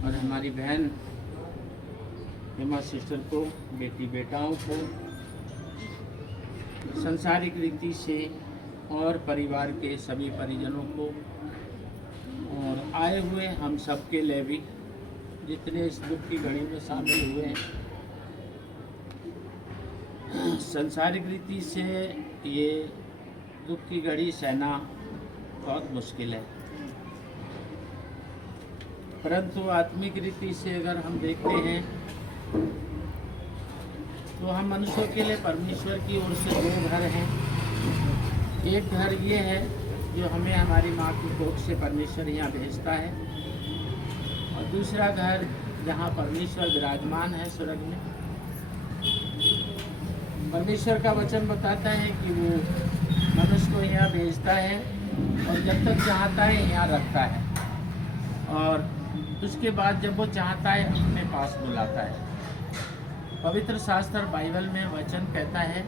और हमारी बहन हेमा सिस्टर को, बेटी बेटाओं को संसारिक रीति से और परिवार के सभी परिजनों को और आए हुए हम सब के लिए भी जितने इस दुख की घड़ी में शामिल हुए हैं। संसारिक रीति से ये दुख की घड़ी सहना बहुत मुश्किल है, परंतु आत्मिक रीति से अगर हम देखते हैं तो हम मनुष्यों के लिए परमेश्वर की ओर से दो घर हैं। एक घर ये है जो हमें हमारी माँ की कोख से परमेश्वर यहाँ भेजता है, और दूसरा घर जहाँ परमेश्वर विराजमान है स्वर्ग में। परमेश्वर का वचन बताता है कि वो मनुष्य को यहाँ भेजता है और जब तक चाहता है यहाँ रखता है, और उसके बाद जब वो चाहता है अपने पास बुलाता है। पवित्र शास्त्र बाइबल में वचन कहता है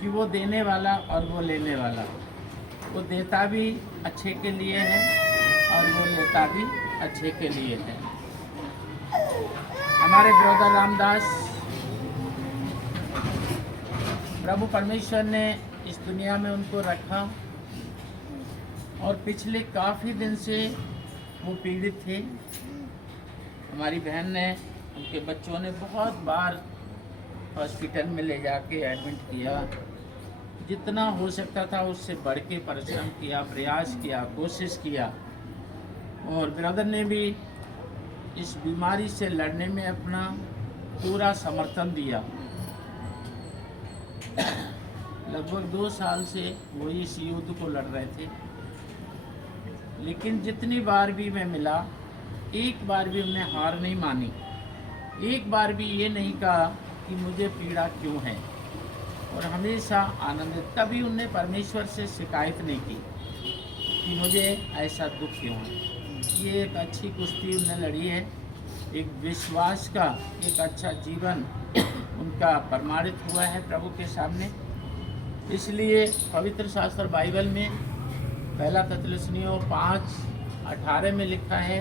कि वो देने वाला और वो लेने वाला, वो देता भी अच्छे के लिए है और वो लेता भी अच्छे के लिए है। हमारे ब्रदर रामदास, प्रभु परमेश्वर ने इस दुनिया में उनको रखा और पिछले काफ़ी दिन से वो पीड़ित थे। हमारी बहन ने, उनके बच्चों ने बहुत बार हॉस्पिटल में ले जाके एडमिट किया, जितना हो सकता था उससे बढ़ के परिश्रम किया, प्रयास किया, कोशिश किया, और ब्रदर ने भी इस बीमारी से लड़ने में अपना पूरा समर्थन दिया। लगभग 2 साल से वो इस युद्ध को लड़ रहे थे, लेकिन जितनी बार भी मैं मिला, एक बार भी उन्हें हार नहीं मानी, एक बार भी ये नहीं कहा कि मुझे पीड़ा क्यों है, और हमेशा आनंदित। कभी उन्हें परमेश्वर से शिकायत नहीं की कि मुझे ऐसा दुख क्यों है। ये एक अच्छी कुश्ती उन्हें लड़ी है, एक विश्वास का एक अच्छा जीवन उनका प्रमाणित हुआ है प्रभु के सामने। इसलिए पवित्र शास्त्र बाइबल में 1 थिस्सलुनीकियों 5:18 में लिखा है,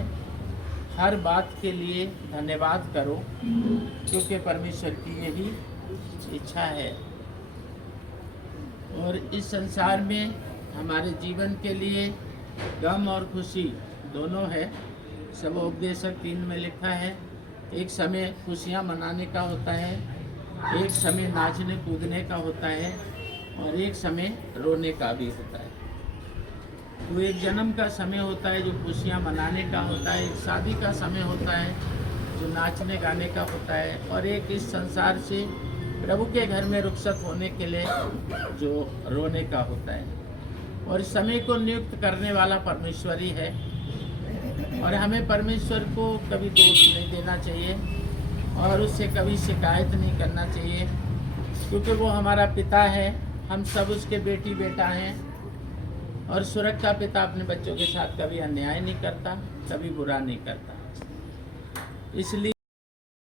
हर बात के लिए धन्यवाद करो क्योंकि परमेश्वर की यही इच्छा है। और इस संसार में हमारे जीवन के लिए गम और खुशी दोनों है। सबोपदेशक 3 में लिखा है, एक समय खुशियाँ मनाने का होता है, एक समय नाचने कूदने का होता है, और एक समय रोने का भी होता है। तो एक जन्म का समय होता है जो खुशियाँ मनाने का होता है, एक शादी का समय होता है जो नाचने गाने का होता है, और एक इस संसार से प्रभु के घर में रुखसत होने के लिए जो रोने का होता है। और इस समय को नियुक्त करने वाला परमेश्वर ही है, और हमें परमेश्वर को कभी दोष नहीं देना चाहिए और उससे कभी शिकायत नहीं करना चाहिए, क्योंकि वो हमारा पिता है। हम सब उसके बेटी बेटा हैं, और स्वर्ग का पिता अपने बच्चों के साथ कभी अन्याय नहीं करता, कभी बुरा नहीं करता। इसलिए